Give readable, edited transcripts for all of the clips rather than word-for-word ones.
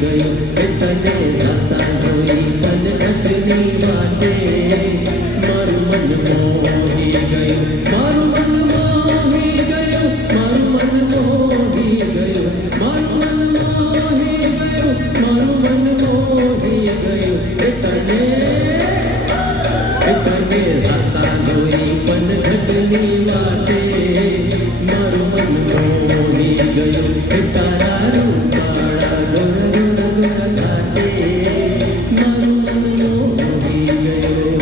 ગયો તને સાતા જોઈ તન ઘટની વાતે મારું મન મોહી ગયું મારું મન મોહી ગયું મારું મન મોહી ગયું મારું મન મોહી ગયું મારું મન મોહી ગયું તને સાતા જોઈ તન ઘટની વાતે મારું મન મોહી ગયું તારા રૂપાળા ગોર ગોર ગોર ઘાટે મારું મન મોહી ગયું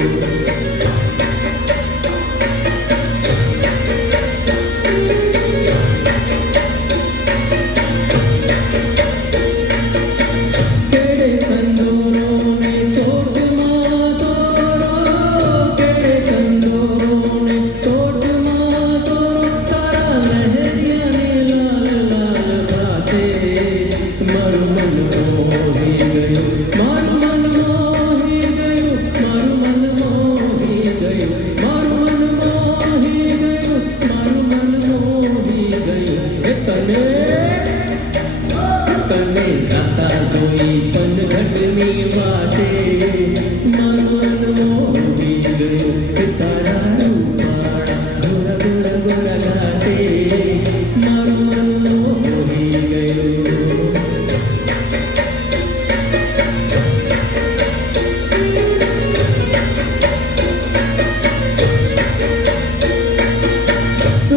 કેડે કંદોરો ને ચોટમાં તોરો કેડે કંદોરો ને ચોટમાં તોરો તારા લહેરિયાને લાલ લાલ ભાતે મારું મન મોહી ગયું મારું મન મોહી ગયું મારું મન મોહી ગયું મારું મન મોહી ગયું મારું મન મોહી ગયું તને સાતા જોઈ પન ઘટની વાટે મારું મન મોહી ગયું તારા રૂપાળા ગોર ગોર ગોર ઘાટે મારું મન મોહી ગયું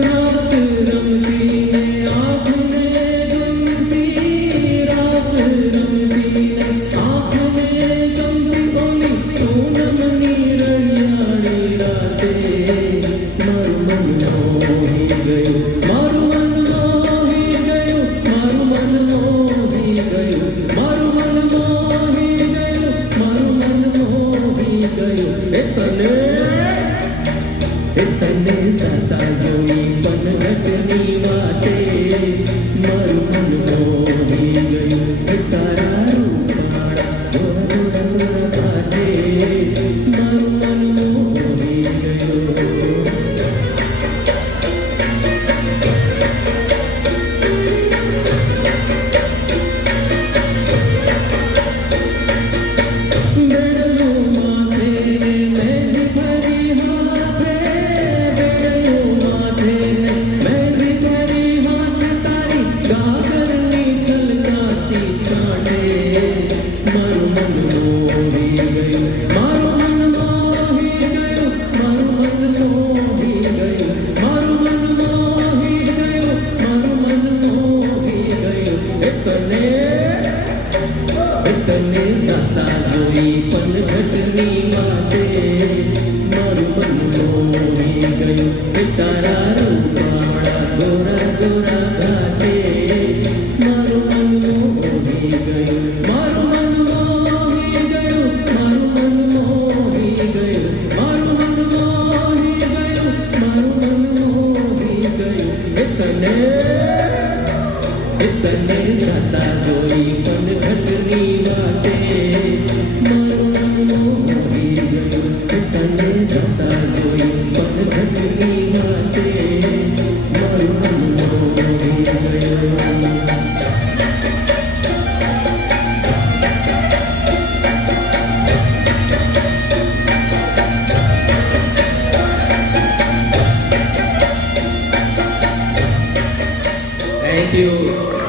રાસ રમતી ને આંખને ગમતી રાસ રમતી ને આંખને ગમતી ઓલી પૂનમની રળિયાળી રાતે મારું મન મોહી ગયું મારું મન મોહી ગયું મારું મન મોહી ગયું મારું મન મોહી ગયું મારું મન મોહી ગયું તને સાતા જોઈ પન ઘટની વાતે મારું મન મોહી ગયું તારા રૂપાળા ગોર ગોર ગોર ઘાટે મારું મન મોહી ગયું બેડલું માથે મહેંદી ભરી હાથે બેડલું માથે મહેંદી ભરી હાથ તારી ગાગરની છલકાતી છાંડે મારું મન મોહી ગયું મારું મન મોહી ગયું મારું મન મોહી ગયું મારું મન મોહી ગયું મારું મન મોહી ગયું તને સાતા જોઈ પન ઘટની વાતે મારું મન મોહી ગયું તારા રૂપાળા ગોરા ગોરા ઘાટે મારું મન મોહી ગયું મારું મન મોહી ગયું મારું મન મોહી ગયું મારું મન મોહી ગયું મારું મન મોહી ગયું તને સાતા જોઈ પન ઘટની વાતે મારું મન મોહી ગયું તને સાતા જોઈ પન ઘટની વાતે મારું મન મોહી ગયું Thank you.